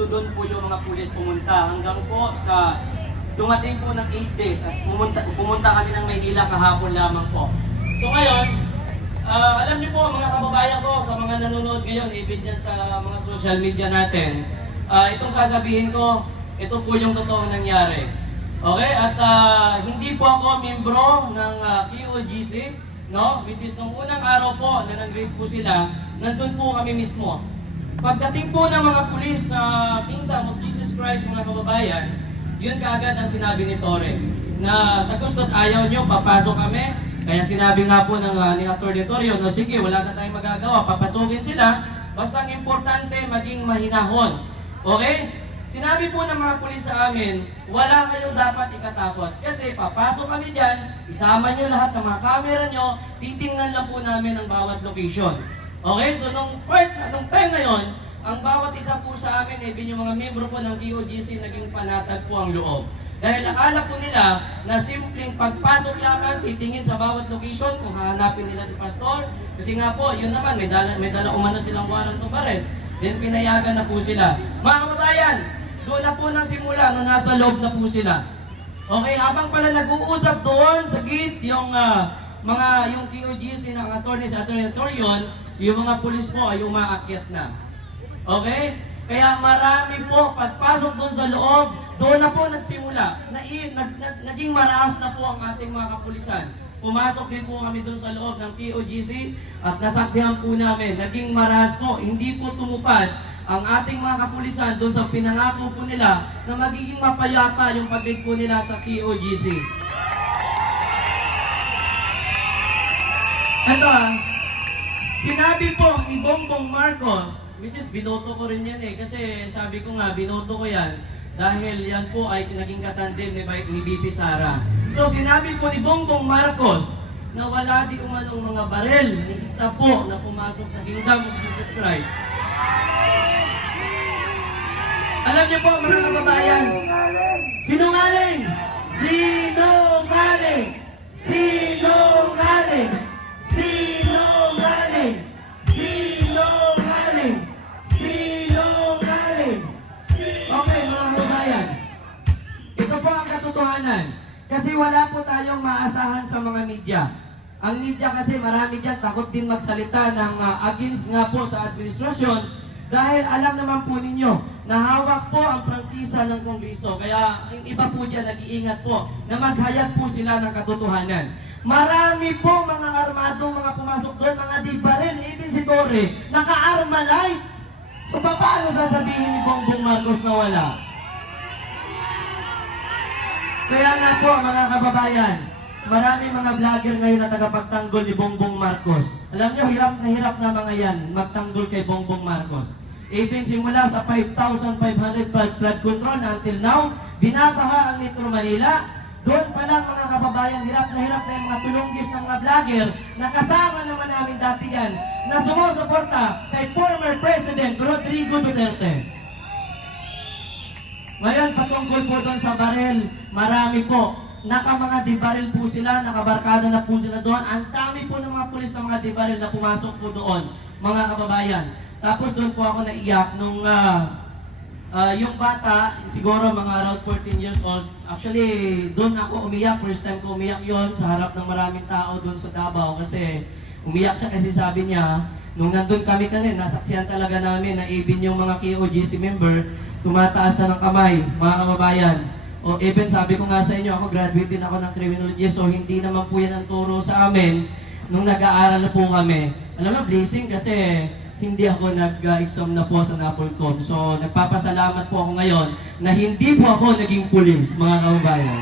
nandoon po yung mga pulis pumunta hanggang po sa dumating po ng 8 days at pumunta, pumunta kami ng Maynila kahapon lamang po. So ngayon, ah, alam niyo po mga kababayan ko sa mga nanonood ngayon, even dyan sa mga social media natin, ah, itong sasabihin ko, ito po yung totoong nangyari. Okay, at ah, hindi po ako membro ng ah, QOGC, no? Which is nung unang araw po na nag-grade po sila, nandun po kami mismo. Pagdating po ng mga pulis sa Kingdom of Jesus Christ, mga kababayan, yun kaagad ang sinabi ni Tore, na sa gusto't ayaw nyo, papasok kami. Kaya sinabi nga po ng uh, ni Atty. Torio, no sige, wala na tayong magagawa, papasukin sila. Basta ang importante, maging mahinahon. Okay? Sinabi po ng mga pulis sa amin, wala kayong dapat ikatakot. Kasi papasok kami dyan, isama nyo lahat ng mga camera nyo, titingnan lang po namin ang bawat location. Okay, so nung part, nung time na yon, ang bawat isa po sa amin, even yung mga membro po ng QOGC, naging panatag po ang loob. Dahil akala po nila na simpleng pagpasok lamang, titingin sa bawat location kung hahanapin nila si Pastor. Kasi nga po, yun naman, may dala, may dala umano silang warrant of arrest. Then pinayagan na po sila. Mga kababayan, doon na po nang simula nung nasa loob na po sila. Okay, habang pala nag-uusap doon sa gate yung ah, mga yung QGC ng attorney sa attorney Torion, yung mga pulis po ay umaakyat na. Okay? Kaya marami po, pagpasok doon sa loob, doon na po nagsimula. Na, nag, nag, naging maraas na po ang ating mga kapulisan. Pumasok din po kami doon sa loob ng QOGC at nasaksihan po namin, naging marahas po, hindi po tumupad ang ating mga kapulisan doon sa pinangako po nila na magiging mapayapa yung pag po nila sa QOGC. Ito ah, sinabi po ni Bongbong Marcos, which is binoto ko rin yan eh, kasi sabi ko nga, binoto ko yan dahil yan po ay naging katandem ni, ni BP Sara. So sinabi po ni Bongbong Marcos na wala di umanong mga barel ni isa po na pumasok sa kingdom of Jesus Christ. Alam niyo po mga kababayan, sinungaling! Sinungaling! Sinungaling! Sinungaling! Katotohanan. Kasi wala po tayong maasahan sa mga media. Ang media kasi marami dyan takot din magsalita ng ah, against nga po sa administrasyon dahil alam naman po ninyo na hawak po ang prangkisa ng Kongreso. Kaya yung iba po dyan nag-iingat po na maghayag po sila ng katotohanan. Marami po mga armadong mga pumasok doon, mga di pa rin, even si Torre, naka-arma light. So paano sasabihin ni Bongbong Marcos na wala? Kaya nga po mga kababayan, marami mga vlogger ngayon na tagapagtanggol ni Bongbong Marcos. Alam nyo, hirap na hirap na mga yan magtanggol kay Bongbong Marcos. Even simula sa 5,500 flood, flood control na until now, binabaha ang Metro Manila. Doon pa lang mga kababayan, hirap na hirap na yung mga tulunggis ng mga vlogger na kasama naman namin dati yan na sumusuporta kay former President Rodrigo Duterte. Ngayon, patungkol po doon sa barel, marami po. Naka mga dibaril po sila, nakabarkada na po sila doon. Ang dami po ng mga pulis ng mga dibaril na pumasok po doon, mga kababayan. Tapos doon po ako naiyak nung ah, ah, yung bata, siguro mga around 14 years old. Actually, doon ako umiyak. First time ko umiyak yon sa harap ng maraming tao doon sa Davao kasi umiyak siya kasi sabi niya, nung nandun kami kasi, nasaksihan talaga namin na even yung mga KOGC member, tumataas na ng kamay, mga kababayan. O even sabi ko nga sa inyo, ako graduate din ako ng criminology, so hindi naman po yan ang turo sa amin nung nag-aaral na po kami. Alam mo, blessing kasi hindi ako nag-exam na po sa Napolcom. So, nagpapasalamat po ako ngayon na hindi po ako naging pulis, mga kababayan.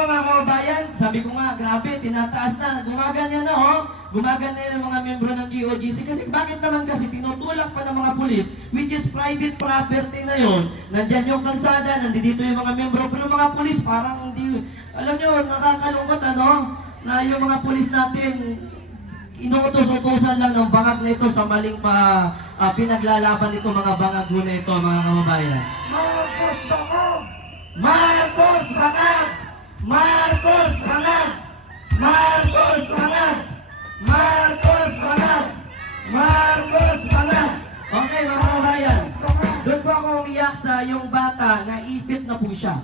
Po mga kababayan, sabi ko nga, grabe, tinataas na, gumaganyan na oh. Gumaganyan yung mga membro ng GOGC kasi bakit naman kasi tinutulak pa ng mga pulis which is private property na yon. Nandyan yung kalsada, nandito yung mga membro, pero mga pulis parang hindi, alam nyo, nakakalungkot ano, na yung mga pulis natin, inuutos-utusan lang ng bangag na ito sa maling pa, ah, pinaglalaban nito mga bangag na ito mga kababayan. Marcos Bangag! Marcos Bangag! Marcos Bangag! Marcos Bangag! Marcos ako umiyak sa yung bata, naipit na po siya.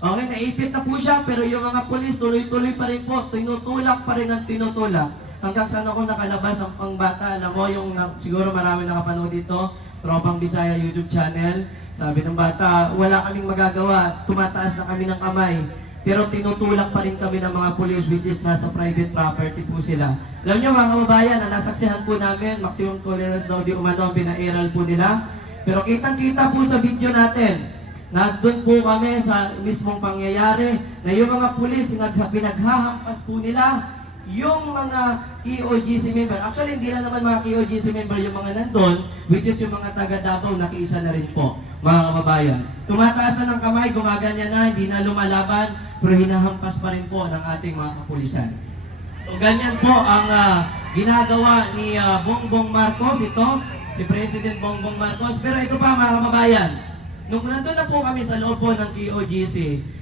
Okay, naipit na po siya, pero yung mga pulis tuloy-tuloy pa rin po, tinutulak pa rin ang tinutulak. Hanggang saan ako nakalabas ang pangbata, alam mo, yung siguro marami nakapanood dito, Tropang Bisaya YouTube channel. Sabi ng bata, wala kaming magagawa, tumataas na kami ng kamay. Pero tinutulak pa rin kami ng mga pulis which is nasa private property po sila. Alam niyo mga kababayan, na nasaksihan po namin, maximum tolerance daw di umano ang pinairal po nila. Pero kitang-kita po sa video natin, na doon po kami sa mismong pangyayari na yung mga pulis nag, pinaghahampas po nila yung mga KOGC member. Actually, hindi lang naman mga KOGC member yung mga nandun, which is yung mga taga Davao, nakiisa na rin po, mga kababayan. Tumataas na ng kamay, gumaganyan na, hindi na lumalaban, pero hinahampas pa rin po ng ating mga kapulisan. So ganyan po ang ah, ginagawa ni ah, Bongbong Marcos ito, si President Bongbong Marcos. Pero ito pa mga kababayan, nung nandun na po kami sa loob po ng TOGC,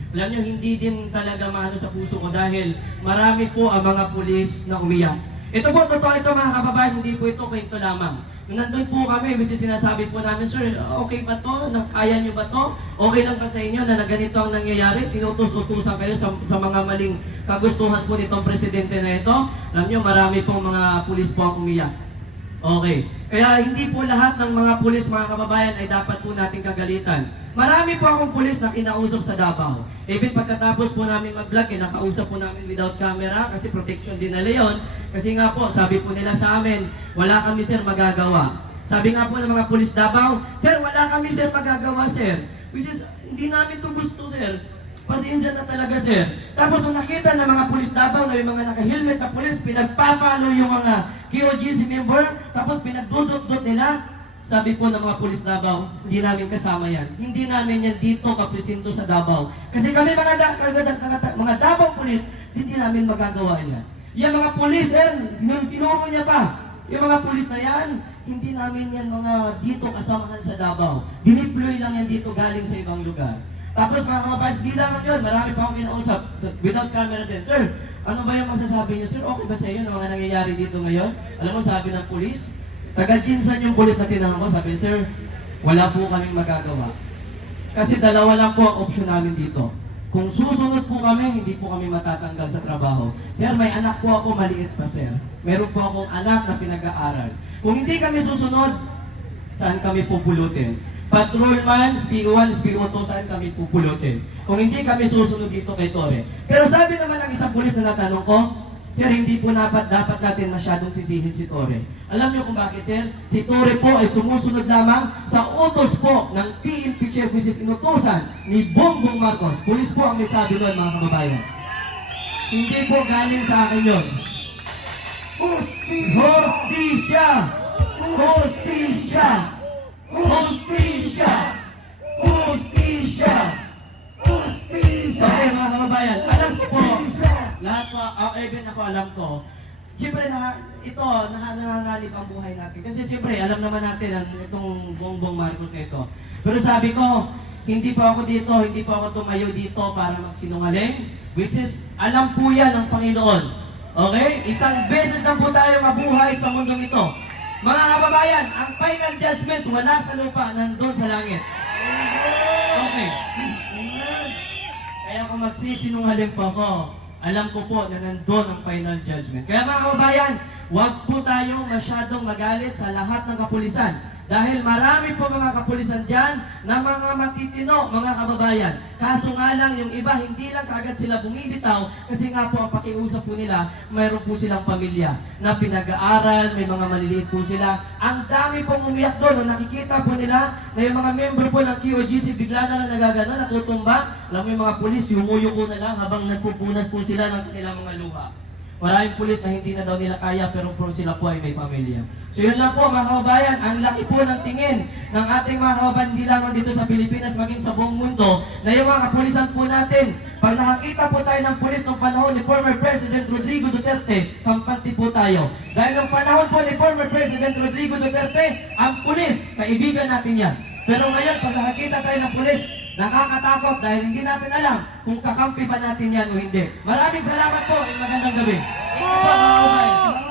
alam nyo, hindi din talaga maano sa puso ko dahil marami po ang mga pulis na umiyak. Ito po, totoo ito mga kababayan, hindi po ito kwento lamang. Nandun po kami, which is sinasabi po namin, Sir, okay ba to? Kaya nyo ba to? Okay lang ba sa inyo na, ganito ang nangyayari? Tinutus-utusan kayo sa, sa mga maling kagustuhan po nitong presidente na ito? Alam nyo, marami pong mga pulis po ang umiyak. Okay. Kaya hindi po lahat ng mga pulis, mga kababayan, ay dapat po nating kagalitan. Marami po akong pulis na kinausap sa Davao. Even pagkatapos po namin mag-vlog, eh, nakausap po namin without camera kasi protection din nila yun. Kasi nga po, sabi po nila sa amin, wala kami sir magagawa. Sabi nga po ng mga pulis Davao, Sir, wala kami sir magagawa sir. Which is, hindi namin to gusto sir. Pasensya na talaga, sir. Tapos nung nakita ng mga pulis Davao na yung mga naka-helmet na pulis, pinagpapalo yung mga KOGC member, tapos pinagdudot-dot nila, sabi po ng mga pulis Davao, hindi namin kasama yan. Hindi namin yan dito kapresinto sa Davao. Kasi kami mga, da, mga, Davao pulis, hindi namin magagawa yan. Yung mga pulis, tin- tinuro niya pa. Yung mga pulis na yan, hindi namin yan mga dito kasamahan sa Davao. Diniploy lang yan dito galing sa ibang lugar. Tapos mga kababayan, di lamang yun, marami pa akong kinausap without camera din. Sir, ano ba yung masasabi niyo? Sir, okay ba sa inyo ng mga nangyayari dito ngayon? Alam mo, sabi ng pulis, taga-jinsan yung pulis na tinanong ko, sabi, Sir, wala po kaming magagawa. Kasi dalawa lang po ang option namin dito. Kung susunod po kami, hindi po kami matatanggal sa trabaho. Sir, may anak po ako, maliit pa, sir. Meron po akong anak na pinag-aaral. Kung hindi kami susunod, saan kami pupulutin? Patrolman, SPO1, SPO2, saan kami pupulutin? Kung hindi kami susunod dito kay Tore. Pero sabi naman ng isang pulis na natanong ko, Sir, hindi po dapat, dapat natin masyadong sisihin si Tore. Alam niyo kung bakit, sir? Si Tore po ay sumusunod lamang sa utos po ng PNP Chief, is inutosan ni Bongbong Marcos. Pulis po ang may sabi doon, mga kababayan. Hindi po galing sa akin yun. Hostisya! Hostisya! Hostisya! Hostisya! Okay, mga kababayan, alam ko po, lahat po, uh, even ako alam ko, Siyempre, na, ito, naka, nanganganib ang buhay natin. Kasi siyempre, alam naman natin ang itong Bongbong Marcos na ito. Pero sabi ko, hindi po ako dito, hindi po ako tumayo dito para magsinungaling. Which is, alam po yan ng Panginoon. Okay? Isang beses na po tayo mabuhay sa mundong ito. Mga kababayan, ang final judgment wala sa lupa, nandun sa langit. Okay. Kaya kung magsisinungaling po ako, alam ko po na nandun ang final judgment. Kaya mga kababayan, huwag po tayong masyadong magalit sa lahat ng kapulisan. Dahil marami po mga kapulisan dyan na mga matitino, mga kababayan. Kaso nga lang, yung iba, hindi lang kagad sila bumibitaw kasi nga po ang pakiusap po nila, mayroon po silang pamilya na pinag-aaral, may mga maliliit po sila. Ang dami pong umiyak doon, nung nakikita po nila na yung mga member po ng QOGC bigla na lang nagagano, natutumba. Alam mo yung mga pulis, yumuyuko na lang habang nagpupunas po sila ng kanilang mga luha. Maraming pulis na hindi na daw nila kaya pero po sila po ay may pamilya. So yun lang po mga kababayan, ang laki po ng tingin ng ating mga kababayan hindi lamang dito sa Pilipinas maging sa buong mundo na yung mga kapulisan po natin. Pag nakakita po tayo ng pulis ng panahon ni former President Rodrigo Duterte, kampante po tayo. Dahil ng panahon po ni former President Rodrigo Duterte, ang pulis, kaibigan natin yan. Pero ngayon, pag nakakita tayo ng pulis, nakakatakot dahil hindi natin alam kung kakampi ba natin yan o hindi. Maraming salamat po at magandang gabi. Thank you po mga.